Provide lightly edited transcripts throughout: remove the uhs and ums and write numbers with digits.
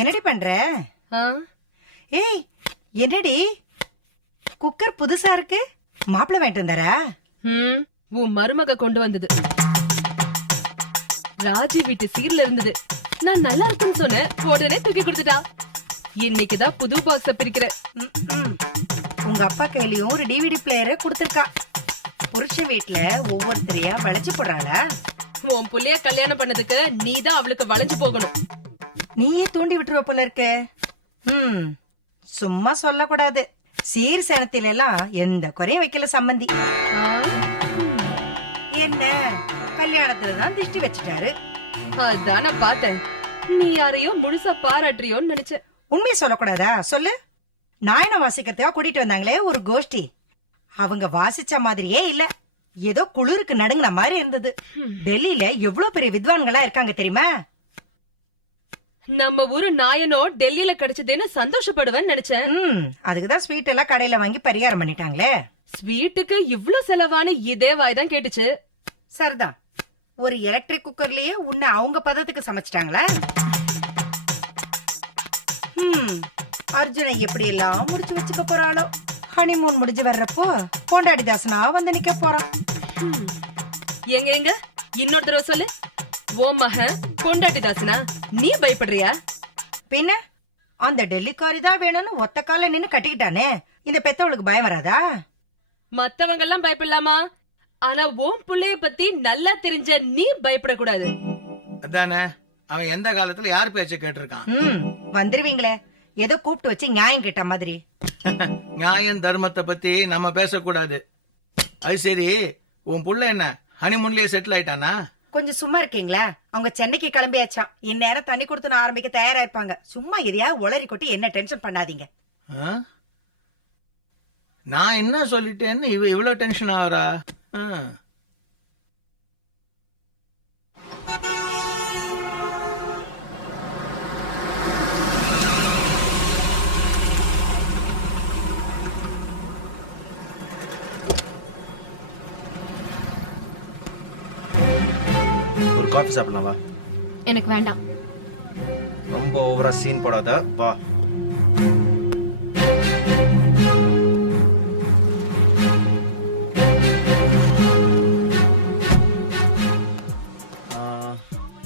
என்னடி பண்ற? ஏய், என்னடி குக்கர் புதுசா இருக்கு? மாப்பிள்ள வாங்கிட்டு வந்தாரா? உன் மருமக கொண்டு வந்தது. ராஜி வீட்டு சீர்ல இருந்தது. நான் நல்லா இருக்குன்னு சொன்னேன், உடனே தூக்கி கொடுத்துட்டா. இன்னைக்குதான் புது பாக்ஸ பிரிக்கிற. உங்க அப்பா கையிலயும் ஒரு டிவிடி பிளேயரை கொடுத்திருக்கா. புருஷ வீட்டுல ஒவ்வொருத்தரையா வளைச்சு போடுறாளா? உன் புள்ளைய கல்யாணம் பண்ணதுக்கு நீதான் அவளுக்கு வளைஞ்சு போகணும். நீயே தூண்டி விட்டுருவ போல இருக்க. சும்மா சொல்லக்கூடாது. சீர் சேனத்தில எல்லாம் எந்த குறையும் வைக்கல சம்பந்தி. என்ன கல்யாணத்துலதான் திருஷ்டி வச்சுட்டாரு. அதான் நான் பார்த்தேன். நீ யாரையோ முழுசா பாராட்டுறியோன்னு நினைச்ச. உண்மையை சொல்லக்கூடாதா? சொல்லு. நாயன வாசிக்கிறதுக்கா கூட்டிட்டு வந்தாங்களே ஒரு கோஷ்டி, அவங்க வாசிச்ச மாதிரியே இல்ல. ஏதோ குளிருக்கு நடுங்கின மாதிரி இருந்தது. டெல்லியில எவ்வளவு பெரிய வித்வான்களா இருக்காங்க தெரியுமா? நம்ம ஊரு நாயனோ டெல்லியில கிடைச்சதுன்னு சந்தோஷப்படுவேன்னு நினைச்சேன். அதுக்குதான் ஸ்வீட் எல்லாம் கடையில வாங்கி பரிகாரம் பண்ணிட்டாங்களே. ஸ்வீட்டுக்கு இவ்ளோ செலவான இதே வாய்தான் கேட்டுச்சு. சரிதான். ஒரு எலக்ட்ரிக் குக்கர்லயே உன்னை அவங்க பதத்துக்கு சமைச்சிட்டாங்களா? அர்ஜுனை எப்படி எல்லாம் முடிச்சு வச்சுக்க போறாளோ. ஹனிமூன் முடிஞ்சு வர்றப்போ கொண்டாடிதாசனா வந்து நிக்க போறான். எங்க எங்க இன்னொரு தடவை சொல்லு. ஓ மகன் கொண்டாடிதாசனா? நீ பயப்படுறியா? பின்ன அந்த டெல்லிக்காரிதான் வேணும்னு ஒத்த கால நின்னு கட்டிக்கிட்டானே, இந்த பெத்தவளுக்கு பயம் வராதா? மத்தவங்க எல்லாம் பயப்படலாமா? ஆனா ஓம் புள்ளைய பத்தி நல்லா தெரிஞ்ச நீ பயப்படக்கூடாது. அதானே, அவன் எந்த காலத்துல யார் பேச்ச கேட்டிருக்கான்? வந்துருவீங்களே, ஏதோ கூப்பிட்டு வச்சு நியாயம் கேட்ட மாதிரி. நியாயம் தர்மத்தை பத்தி நம்ம பேசக்கூடாது. அது சரி, உன் புள்ள என்ன ஹனிமூன்லயே செட்டில் ஆயிட்டானா? கொஞ்சம் சும்மா இருக்கீங்களா? அவங்க சென்னைக்கு கிளம்பியாச்சாம். இந்நேரம் தண்ணி கொடுத்து ஆரம்பிக்க தயாரா இருப்பாங்க. சும்மா எதையா உளறி கொட்டி என்ன டென்ஷன் பண்ணாதீங்க. நான் என்ன சொல்லிட்டேன்னு இவ்வளவு டென்ஷன் ஆகுறா? ஒரு காஃபி சாப்பிடலாம் வா. எனக்கு வேண்டாம். ரொம்ப ஓவரா சீன் போடாத வா.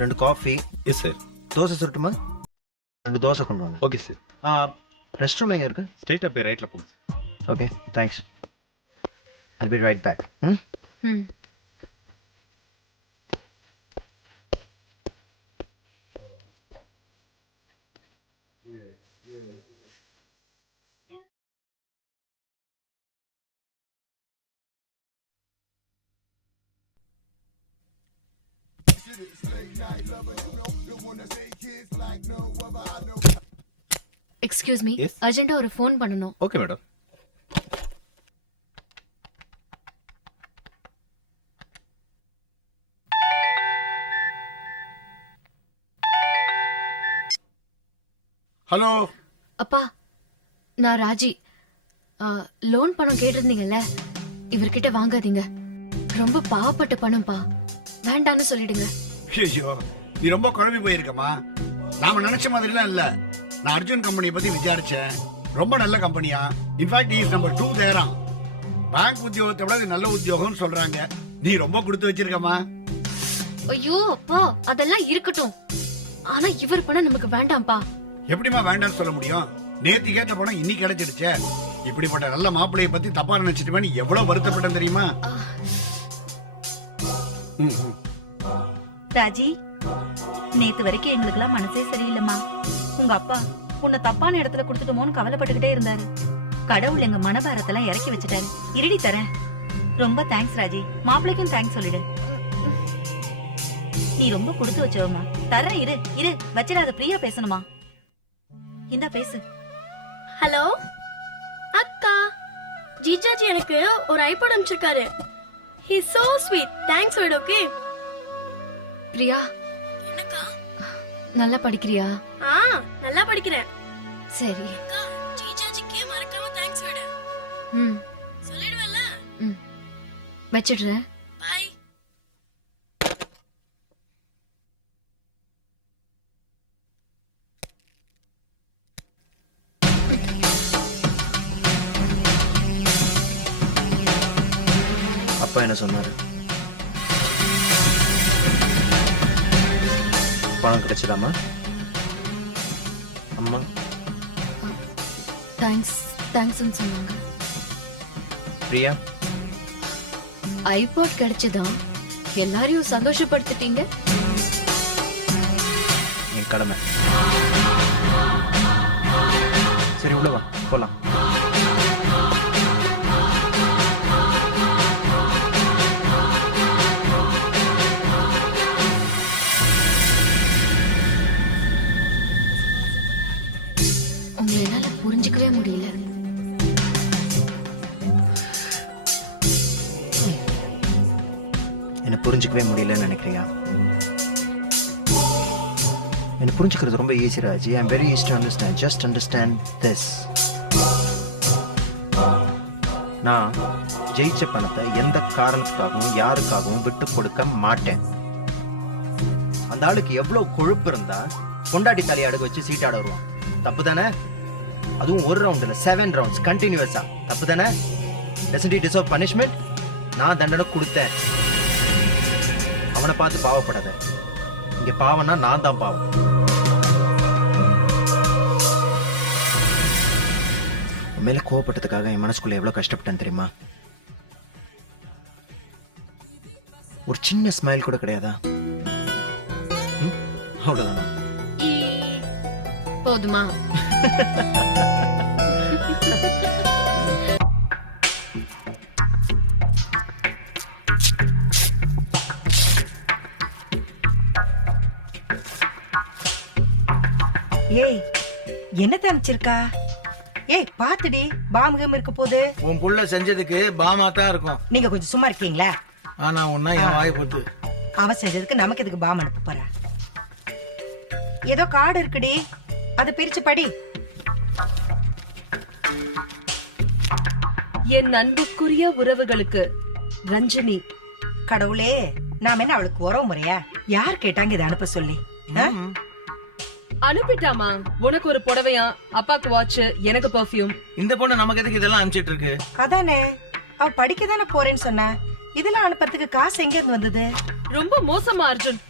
ரெண்டு காஃபி. Yes sir. தோசை சொல்லட்டுமா? ரெண்டு தோசை கொண்டு வாங்க. Okay sir. ரெஸ்ட் ரூம் எங்க இருக்கு? ஸ்ட்ரைட்டா போய் ரைட்ல போங்க. Okay, thanks. I'll be right back. Excuse me, Yes. அர்ஜென்ட்டா ஒரு ஃபோன் பண்ணனும். Okay madam. ஹலோ அப்பா, நான் ராஜி. லோன் பணம் கேட்டிருந்தீங்கல்ல, இவர்கிட்ட வாங்காதீங்க. ரொம்ப பாவப்பட்ட பணம்ப்பா, வேண்டான்னு சொல்லிடுங்க. ஐயோ, நீ ரொம்ப குழம்பி போயிருக்கமா. நாம நினைச்ச மாதிரிலாம் இல்ல. நான் அர்ஜுன் கம்பெனியை பத்தி விசாரிச்சேன். ரொம்ப நல்ல கம்பெனியா. இன்ஃபேக்ட் இஸ் நம்பர் 2 தேரா. பேங்க் உத்தியோகத்தை விட இது நல்ல உத்தியோகம்னு சொல்றாங்க. நீ ரொம்ப கொடுத்து வச்சிருக்கமா. ஐயோ அப்பா, அதெல்லாம் இருக்கட்டும். ஆனா இவர் பணம் நமக்கு வேண்டாம்ப்பா. எப்படிமா வேண்டாம்னு சொல்ல முடியும்? நேத்து கேட்ட பணம் இன்னைக்கு கிடைச்சிடுச்சே. இப்படிப்பட்ட நல்ல மாப்பிள்ளைய பத்தி தப்பா நினைச்சிட்டுமே எவ்வளவு வருத்தப்பட்டேன் தெரியுமா? ராஜி, நேத்து வரைக்கும் எங்களுக்கு எல்லாம் மனசே சரியில்லைம்மா. உங்க அப்பா உன்னை தப்பான இடத்துல கொடுத்துட்டோமோன்னு கவலைப்பட்டுக்கிட்டே இருந்தாரு. கடவுள் எங்க மனபாரத்தெல்லாம் இறக்கி வச்சுட்டாரு. இருடி தரேன். ரொம்ப தேங்க்ஸ் ராஜி. மாப்பிள்ளைக்கும் தேங்க்ஸ் சொல்லிடு. நீ ரொம்ப கொடுத்து வச்சவமா. தரேன், இரு இரு, வச்சிடாத. பிரியா பேசணுமா? இந்தா பேசு. ஹலோ அக்கா, ஜிஜாஜி எனக்கு ஒரு ஐபாட் அனுப்பிச்சிருக்காரு. He so sweet. தேங்க்ஸ் சொல்லிடு. ஓகே பிரியா, என்னக்கா? நல்லா படிக்கிறியா? நல்லா படிக்கிறேன். சரி. அக்கா, ஜிஜாஜிக்கு மறக்காம தேங்க்ஸ் சொல்லிடு. சொல்லிடுவல்ல? வச்சிடுறேன். பை. என்ன சொன்னாரு? பணம் கிடைச்சதாமா? அம்மா தேங்க்ஸ்ன்னு சொன்னாங்க. பிரியா ஐபாட் கிடைச்சதா? எல்லாரையும் சந்தோஷப்படுத்திட்டீங்க. என் கடமை. சரி உள்ள வா போலாம். உங்களை என்னால புரிஞ்சுக்கவே முடியல. என்ன புரிஞ்சுக்கவே முடியலன்னு நினைக்கிறியா? என்ன புரிஞ்சுக்கிறது ரொம்ப easy Raji. I am very easy to understand. Just understand this. நான் ஜெயிச்ச பணத்தை எந்த காரணத்துக்காகவும் யாருக்காகவும் விட்டு கொடுக்க மாட்டேன். அந்த ஆளுக்கு எவ்வளவு கொழுப்பு இருந்தா பொண்டாட்டி தலையை அடகு வச்சு சீட்டாட வருவான். தப்பு தானே? அதுவும் ஒரு ரவுண்ட் இல்ல 7 ரவுண்ட்ஸ் கண்டினியூஸா. தப்பு தானே? doesn't he deserve punishment? நான் தண்டனை கொடுத்தேன். அவனை பார்த்து பாவப்படாத. இங்க பாவம்னா நான் தான் பாவம். மேல கோவப்பட்டதுக்காக என் மனசுக்குள்ள எவ்வளவு கஷ்டப்பட்டேன் தெரியுமா? ஒரு சின்ன ஸ்மைல் கூட கிடையாதா? அவ்வளவுதானா? போதுமா? ஏய் என்னத்த அனுப்பிச்சிருக்கா? ஏய் பாத்துடி, பாம்புகம் இருக்க போது. உன் புள்ள செஞ்சதுக்கு பாமா தான் இருக்கும். நீங்க கொஞ்சம் சும்மா இருக்கீங்களா? ஆனா உன்னா என் வாயை போட்டு. அவன் செஞ்சதுக்கு நமக்கு எதுக்கு பாம் அனுப்ப போற? ஏதோ கார்டு இருக்குடி, அதை பிரிச்சு படி. என் அன்புக்குரிய உறவுகளுக்கு ரஞ்சனி. கடவுளே, நாம என்ன அவளுக்கு உறவு முறையா? யார் கேட்டாங்க இதை அனுப்ப சொல்லி? ஆ? அனுப்பிட்டாமா. உனக்கு ஒரு புடவையா, அப்பாக்கு வாட்ச், எனக்கு பெர்ஃப்யூம். இந்த பொண்ணு நமக்கு எதுக்கு இதெல்லாம் அனுப்பிச்சிட்டு இருக்கு? அதானே, அவ படிக்க தானே போறேன்னு சொன்னா. இதெல்லாம் அனுப்புறதுக்கு காசு எங்க இருந்து வந்தது? ரொம்ப மோசமா அர்ஜுன்.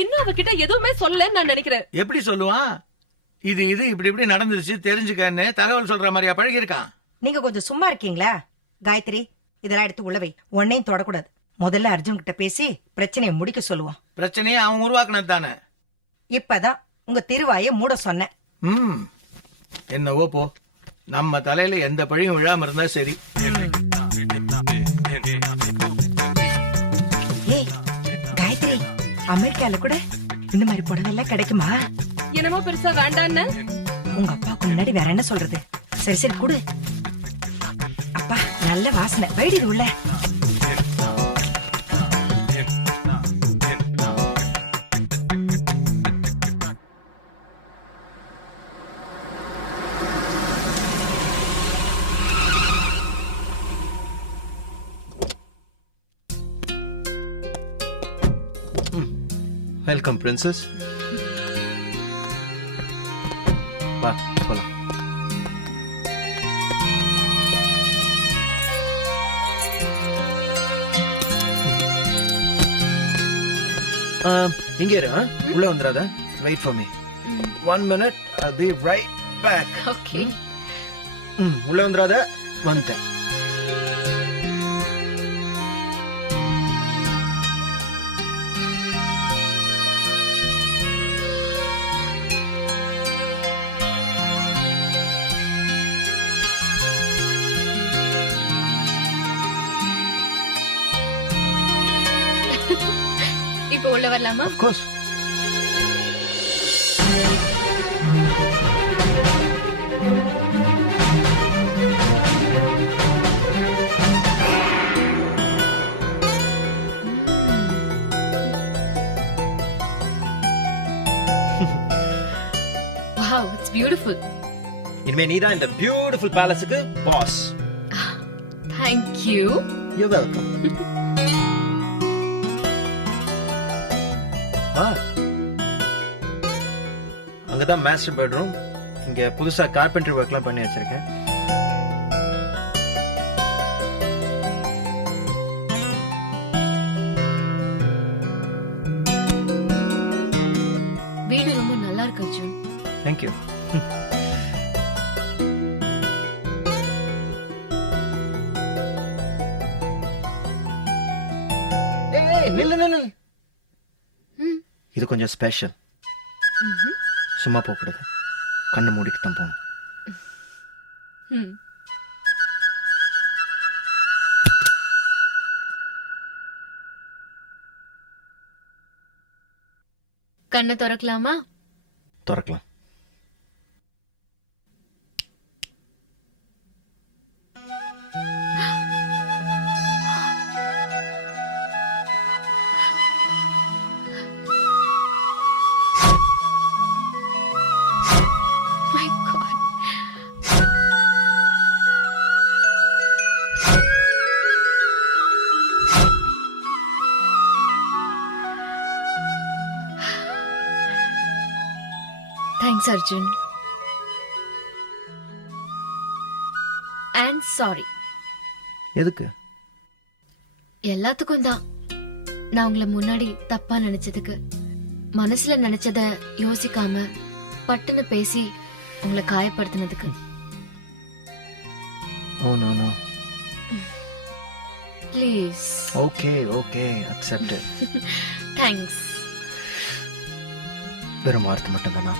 இன்னும் அவகிட்ட எதுவுமே சொல்லலன்னு நான் நினைக்கிறேன். எப்படி சொல்லுவான்? இது இப்படி நடந்துருச்சு தெரிஞ்சுக்கன்னு தகவல் சொல்ற மாதிரியா பழகி இருக்கான்? நீங்க கொஞ்சம் சும்மா இருக்கீங்களா? காயத்ரி, இதெல்லாம் எடுத்து உள்ள வை. உன்னையும் தொடக்கூடாது. முதல்ல அர்ஜுன் கிட்ட பேசி பிரச்சனையை முடிக்க சொல்லுவோம். பிரச்சனையே அவன் உருவாக்குனது தானே. இப்பதான் உங்க திருவாயை மூட சொன்னேன். என்னவோ போ. நம்ம தலையில எந்த பழியும் விழாம இருந்தா சரி. ஏய் காயத்ரி, அமெரிக்கால கூட இந்த மாதிரி புடவை எல்லாம் கிடைக்குமா? என்னமோ பெருசா வேண்டான்னு. உங்க அப்பாவுக்கு முன்னாடி வேற என்ன சொல்றது? சரி சரி கொடு. அப்பா நல்ல வாசனை. வைடி இது உள்ள. Welcome princess. வா போலாம். இங்கே இரு. உள்ள வந்துடாத. Wait for me 1 minute. I'll be right back. Okay. உள்ள வந்துடாத. வந்துட்டேன். இப்போ உள்ள வரலாமா? Of course. Wow, it's beautiful. இனிமே நீதான் இந்த பியூட்டிஃபுல் பேலஸுக்கு boss. Thank you. You're welcome. அங்கதான் மாஸ்டர் பெட்ரூம். இங்க புதுசா கார்பென்டரி ஒர்க்லாம் பண்ணி வச்சிருக்கேன். தேங்க்யூ. நில்லு நில்லு. இது கொஞ்சம் ஸ்பெஷல். சும்மா போகக்கூடாது, கண்ணு மூடிட்டு தான் போகணும். ம். கண்ணை திறக்கலாமா? திறக்கலாம். My God. Thanks, Arjun. And sorry. எதுக்கு? எல்லாத்துக்கும் தான். நான் உங்களை முன்னாடி தப்பா நினைச்சதுக்கு, மனசுல நினைச்சத யோசிக்காம பட்டுன்னு பேசி உங்களை காயப்படுத்தினதுக்கு. Oh no no. Please. Okay okay, accepted. Thanks. வெறும் வார்த்தை மட்டும் தானா?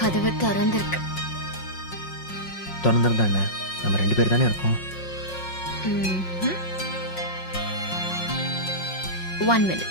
கதவை திறந்திருக்கு. திறந்திருந்தா என்ன, நம்ம 2 பேர் தானே இருக்கோம். 1 minute.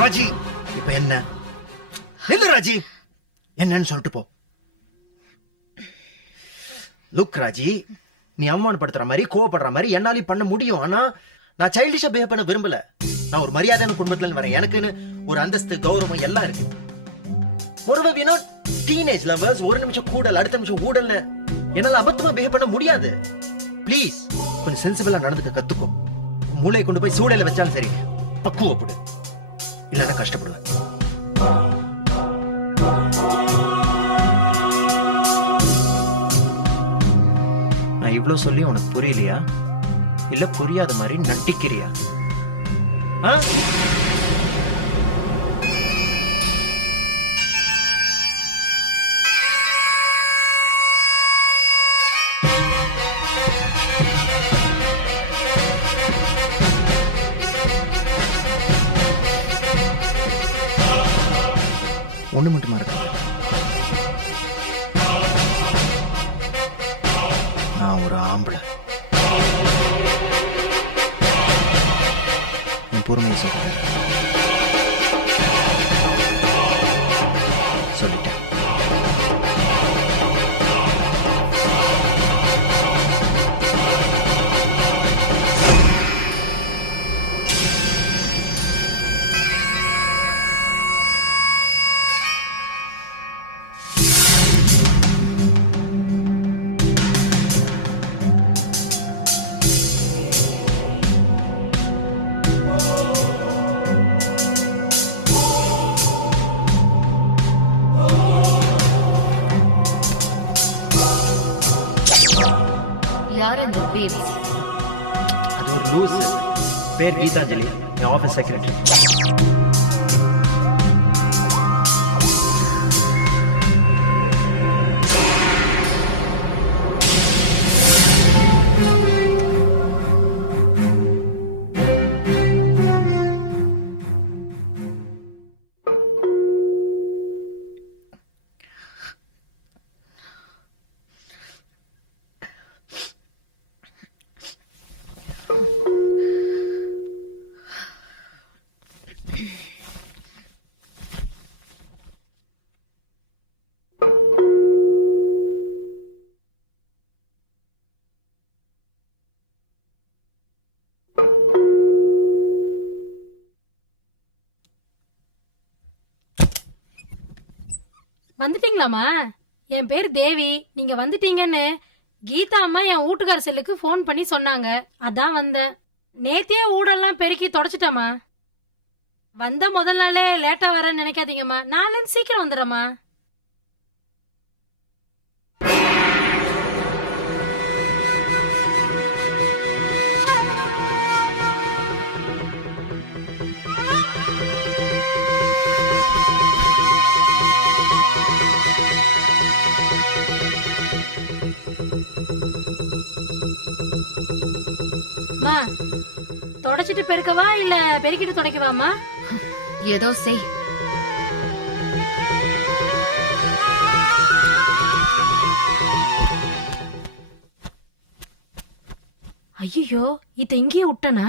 ராஜி, இப்ப என்ன? நில்லு ராஜி, என்னன்னு சொல்லிட்டு போ. லுக் ராஜி, நீ அவமானப்படுத்துற மாதிரி கோவப்படுற மாதிரி என்னாலையும் பண்ண முடியும். ஆனா நான் சைல்டிஷா பிஹேவ் பண்ண விரும்பல. நான் ஒரு மரியாதையான குடும்பத்துல இருந்து வரேன். எனக்குன்னு ஒரு அந்தஸ்து, கௌரவம் எல்லாம் இருக்கு. ஒருவர் we not teenage lovers. ஒரு நிமிஷம் கூடல், அடுத்த நிமிஷம் ஊடல்னு என்னால அபத்தமா பிஹேவ் பண்ண முடியாது. ப்ளீஸ் கொஞ்சம் சென்சிபிளா நடந்துக்க கத்துக்கோ. மூளையை கொண்டு போய் சூளையில வச்சாலும் சரி, பக்குவப்படு, இல்லைன்னா கஷ்டப்படுவேன். நான் இவ்வளவு சொல்லி உனக்கு புரியலையா, இல்ல புரியாத மாதிரி நட்டிக்கிறியா? ஆ? ஒண்ணு மட்டுமா இருக்கு, நான் ஒரு ஆம்பளை. என் பொறுமையை சொல்லிட்டேன். தேவி. அது ஒரு லூஸ். பேர் கீதாஞ்சலி, என் ஆஃபீஸ் செக்ரட்டரி. வந்துட்டீங்களாமா? என் பேர் தேவி. நீங்க வந்துட்டீங்கன்னு கீதா அம்மா என் வீட்டுக்கார செல்லுக்கு ஃபோன் பண்ணி சொன்னாங்க. அதான் வந்தேன். நேத்தியே ஊடெல்லாம் பெருக்கி தொடச்சிட்டமா. வந்த முதல் நாளே லேட்டா வரேன்னு நினைக்காதீங்கம்மா. நாளைக்கு சீக்கிரம் வந்துடுறேம்மா. அம்மா, தொடச்சிட்டு பெருக்கவா இல்ல பெருக்கிட்டு துடைக்கவாமா? ஏதோ செய். ஐயோ, இத இங்கேயே விட்டனா?